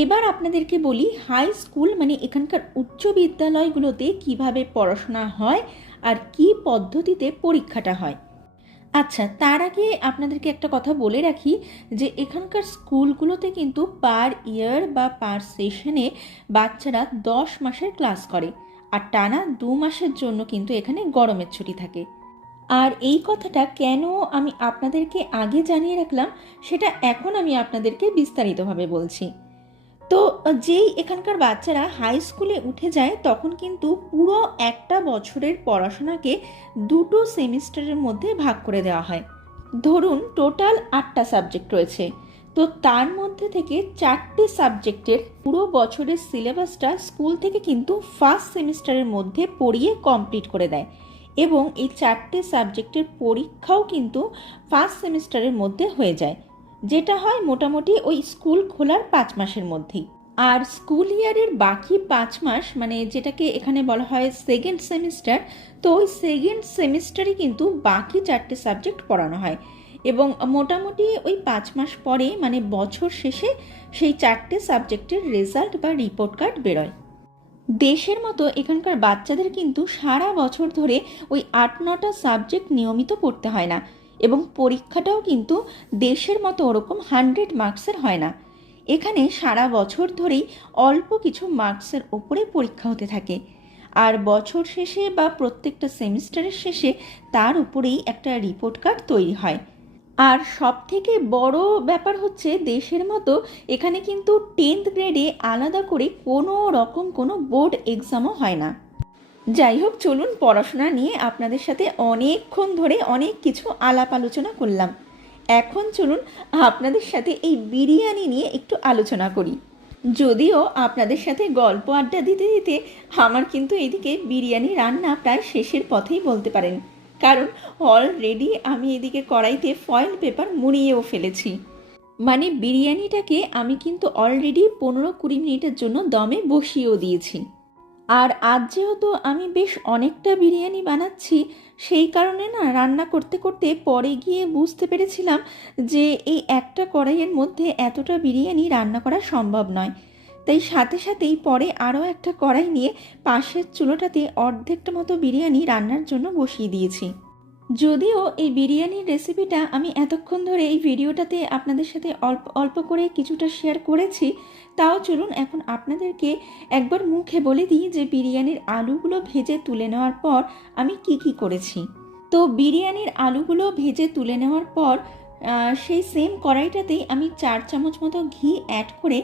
এবার আপনাদেরকে বলি হাই স্কুল মানে এখানকার উচ্চ বিদ্যালয়গুলোতে কিভাবে পড়াশোনা হয় আর কি পদ্ধতিতে পরীক্ষাটা হয়। আচ্ছা, তার আগে আপনাদেরকে একটা কথা বলে রাখি যে এখানকার স্কুলগুলোতে কিন্তু পার ইয়ার বা পার সেশনে বাচ্চারা 10 মাসের ক্লাস করে, আর টানা 2 মাসের জন্য কিন্তু এখানে গরমের ছুটি থাকে। আর এই কথাটা কেন আমি আপনাদেরকে আগে জানিয়ে রাখলাম সেটা এখন আমি আপনাদেরকে বিস্তারিতভাবে বলছি। তো যেই এখানকার বাচ্চারা হাই স্কুলে উঠে যায় তখন কিন্তু পুরো একটা বছরের পড়াশোনাকে দুটো সেমিস্টারের মধ্যে ভাগ করে দেওয়া হয়। ধরুন টোটাল 8টা সাবজেক্ট রয়েছে, তো তার মধ্যে থেকে 4টে সাবজেক্টের পুরো বছরের সিলেবাসটা স্কুল থেকে কিন্তু ফার্স্ট সেমিস্টারের মধ্যে পড়িয়ে কমপ্লিট করে দেয়, এবং এই 4টে সাবজেক্টের পরীক্ষাও কিন্তু ফার্স্ট সেমিস্টারের মধ্যে হয়ে যায়, যেটা হয় মোটামুটি ওই স্কুল খোলার 5 মাসের মধ্যেই। আর স্কুল ইয়ারের বাকি 5 মাস মানে যেটাকে এখানে বলা হয় সেকেন্ড সেমিস্টার, তো ওই সেকেন্ড সেমিস্টারে কিন্তু বাকি 4টে সাবজেক্ট পড়ানো হয়, এবং মোটামুটি ওই 5 মাস পরে মানে বছর শেষে সেই 4টে সাবজেক্টের রেজাল্ট বা রিপোর্ট কার্ড বেরোয়। দেশের মতো এখানকার বাচ্চাদের কিন্তু সারা বছর ধরে ওই 8-9টা সাবজেক্ট নিয়মিত পড়তে হয় না, এবং পরীক্ষাটাও কিন্তু দেশের মতো ওরকম 100 মার্কসের হয় না। এখানে সারা বছর ধরেই অল্প কিছু মার্কসের ওপরে পরীক্ষা হতে থাকে, আর বছর শেষে বা প্রত্যেকটা সেমিস্টারের শেষে তার উপরেই একটা রিপোর্ট কার্ড তৈরি হয়। আর সব থেকে বড় ব্যাপার হচ্ছে দেশের মতো এখানে কিন্তু 10th গ্রেডে আলাদা করে কোনো রকম কোনো বোর্ড এক্সামও হয় না। যাই হোক, চলুন পড়াশোনা নিয়ে আপনাদের সাথে অনেকক্ষণ ধরে অনেক কিছু আলাপ আলোচনা করলাম। এখন চলুন আপনাদের সাথে এই বিরিয়ানি নিয়ে একটু আলোচনা করি। যদিও আপনাদের সাথে গল্প আড্ডা দিতে দিতে আমার কিন্তু এদিকে বিরিয়ানি রান্না প্রায় শেষের পথেই বলতে পারেন, কারণ অলরেডি আমি এদিকে কড়াইতে ফয়েল পেপার মুড়িয়েও ফেলেছি। মানে বিরিয়ানিটাকে আমি কিন্তু অলরেডি 15-20 মিনিটের জন্য দমে বসিয়েও দিয়েছি। আর আজ যেহেতু আমি বেশ অনেকটা বিরিয়ানি বানাচ্ছি, সেই কারণে না রান্না করতে করতে পরে গিয়ে বুঝতে পেরেছিলাম যে এই একটা কড়াইয়ের মধ্যে এতটা বিরিয়ানি রান্না করা সম্ভব নয়। তাই সাথে সাথেই পরে আরও একটা কড়াই নিয়ে পাশের চুলোটাতে অর্ধেকটা মতো বিরিয়ানি রান্নার জন্য বসিয়ে দিয়েছি। যদিও এই বিরিয়ানির রেসিপিটা আমি এতক্ষণ ধরে এই ভিডিওটাতে আপনাদের সাথে অল্প অল্প করে কিছুটা শেয়ার করেছি, তাও চলুন এখন আপনাদেরকে একবার মুখে বলে দিই যে বিরিয়ানির আলুগুলো ভেজে তুলে নেওয়ার পর আমি কি করেছি। তো বিরিয়ানির আলুগুলো ভেজে তুলে নেওয়ার পর সেই সেম কড়াইটাতেই আমি 4 চামচ মতো ঘি অ্যাড করে